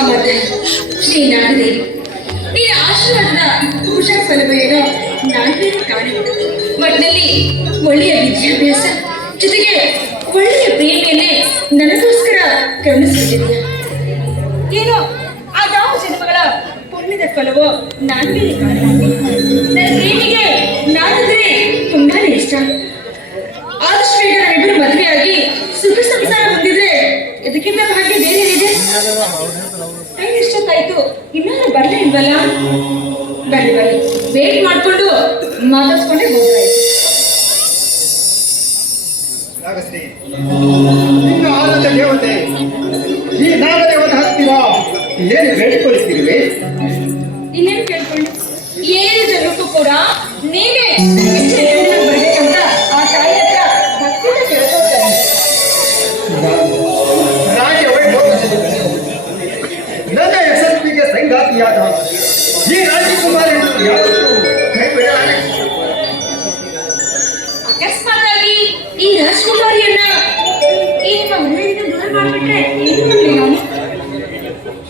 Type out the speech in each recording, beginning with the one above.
ಅಮೃತ ಶ್ರೀನಾಥದೇ ಈ ಆಶೀರ್ವಾದದ ಕುಶ ಫಲವೇನೋ ನಾನೇ ಕಾಣಿ. ಒಟ್ಟಿನಲ್ಲಿ ಒಳ್ಳೆಯ ವಿದ್ಯಾಭ್ಯಾಸ, ಜೊತೆಗೆ ಒಳ್ಳೆಯ ಪ್ರೇಮಿಯನ್ನೇ ನನಗೋಸ್ಕರ ಗಮನಿಸುತ್ತಿದೆಯಾ ಏನೋ ಆ ಯಾವ ಜನ್ಮಗಳ ಪುಣ್ಯದ ಫಲವೋ ನಾನೇ ಕಾಣಿ. ನನ್ನ ಪ್ರೇಮಿಗೆ ನಾನಂದ್ರೆ ತುಂಬಾನೇ ಇಷ್ಟ. ಆದಷ್ಟು ಬೇಗ ನಾವಿಬ್ಬರು ಮದುವೆಯಾಗಿ ಸುಖ ಸಂಸಾರ ಇದಕ್ಕಿಂತ ಭಾಗ್ಯ ಬೇರೆ ಇದೆ ಟೈಮ್ ಎಷ್ಟೊತ್ತಾಯ್ತು? ಇನ್ನಾರು ಬರ್ಲೇ ಇಲ್ವಲ್ಲ? ಬನ್ನಿ ಬನ್ನಿ ವೇಟ್ ಮಾಡ್ಕೊಂಡು ಮಾತಾಡ್ಸ್ಕೊಂಡೇ ಹೋಗ್ತಾಯ್ತು ನಾಗಶ್ರೀ ನಿನ್ನ ಆನಂದ ದೇವತೆ ಈ ನಾಗದೇವನ ಹತ್ತಿರ ಏನು ಬೇಡಿಕೊಳ್ಳುತ್ತಿರುವೆ ಇನ್ನೇನು ಕೇಳ್ಕೊಂಡು? ಏಳು ಜನಕ್ಕೂ ಕೂಡ ಹೆಣ್ಣನ್ನ ಬರ್ಬೇಕಂತ ಆ ತಾಯಿ ಹತ್ರ ಕೇಳ್ಕೊಳ್ತಾರೆ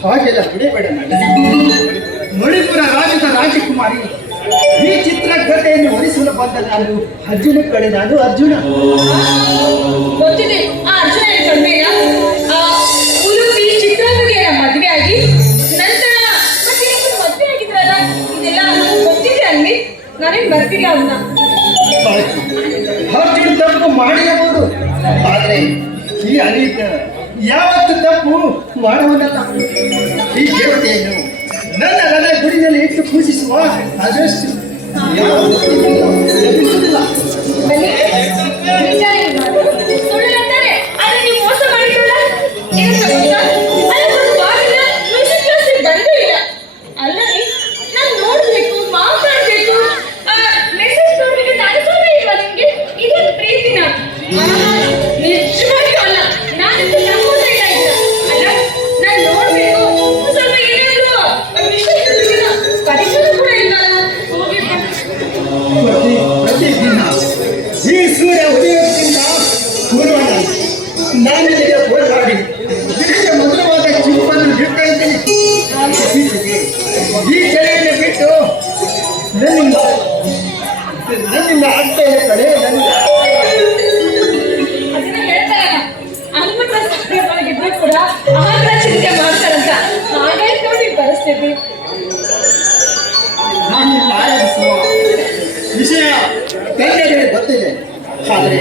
ಹಾಗೆಲ್ಲ ಬಿಡಬೇಡ ಮಣಿಪುರ ರಾಜ್ಯದ ರಾಜಕುಮಾರಿ ಈ ಚಿತ್ರಕಥೆಯನ್ನು ಒಲಿಸಲು ಬಂದ ನಾನು ಅರ್ಜುನ ಕಡೆ ನಾನು ಅರ್ಜುನ. ಗೊತ್ತಿದೆ. ಆ ಅರ್ಜುನ ಕಡಿಮೆಯ ಆ ಉಡುಪಿ ಚಿತ್ರದುರ್ಗಿಯರ ಮದುವೆ ಆಗಿ ನಂತರ ಮತ್ತೆ ಮದುವೆ ಆಗಿದ್ರಲ್ಲ? ಇದೆಲ್ಲ ಗೊತ್ತಿದೆ ಅಲ್ಲಿ. ನಾನೇನ್ ಬರ್ತೀನಿ ಅವನ್ನ ಅರ್ಜುನ ತಪ್ಪು ಮಾಡಿರಬಹುದು. ಆದರೆ ಈ ಅನಿತ ಯಾವತ್ತು ತಪ್ಪು ಮಾಡುವುದಲ್ಲ? ಈ ದೇವತೆಯನ್ನು ನನ್ನ ನನ್ನ ಗುಡಿಯಲ್ಲಿ ಇಟ್ಟು ಪೂಜಿಸುವ ಅದಷ್ಟು ಯಾವತ್ತೂ ನಿನಗೆ ಹೋರಾಡಿ ನಿನಗೆ ಮಧುರವಾದ ಚಿಪ್ಪನ್ನು ಬಿಟ್ಟಂತೆ ಈ ಕೆರೆಯನ್ನು ಬಿಟ್ಟು ನನ್ನಿಂದ ನನ್ನಿಂದ ಆಗ್ತಾ ಇಲ್ಲ ಕಡೆ ನನ್ನ ಕೂಡ ಚಿಂತೆ ಮಾಡ್ತಾರಂತ ಹಾಗಾಗಿ ನೋಡಿ ಪರಿಸ್ಥಿತಿ ನಾನು ಆಯೋಜಿಸುವ ವಿಷಯ ಕನ್ನಡವೇ ಗೊತ್ತಿದೆ ಆದರೆ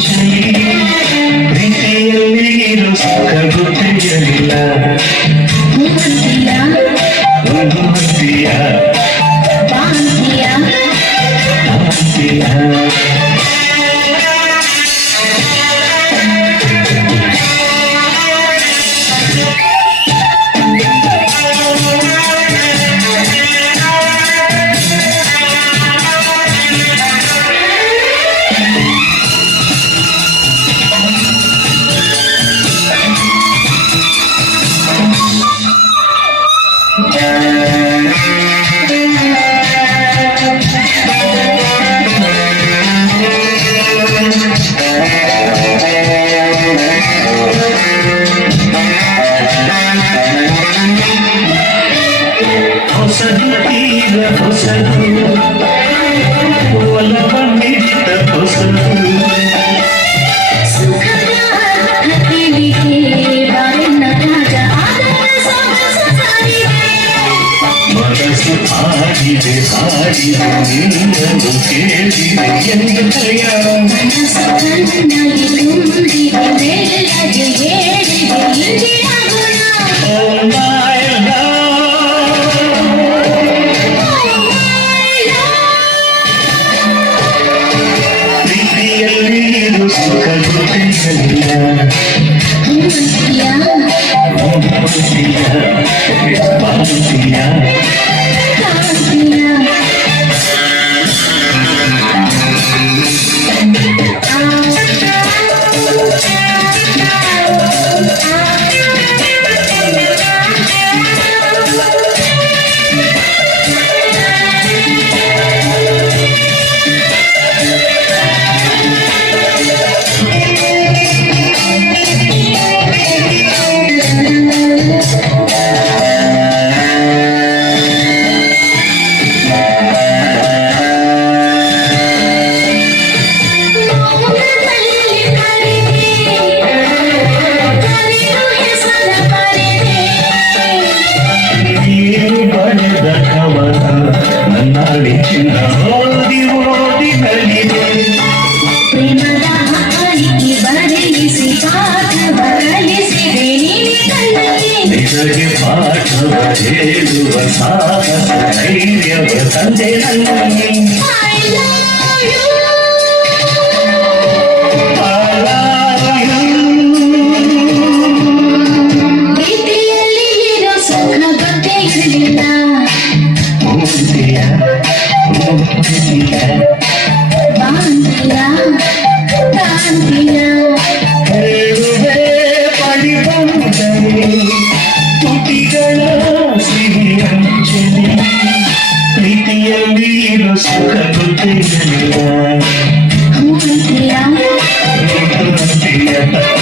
Congratulations. Yeah. ధైర్యవ Sanjaya Hãy subscribe không bỏ lỡ những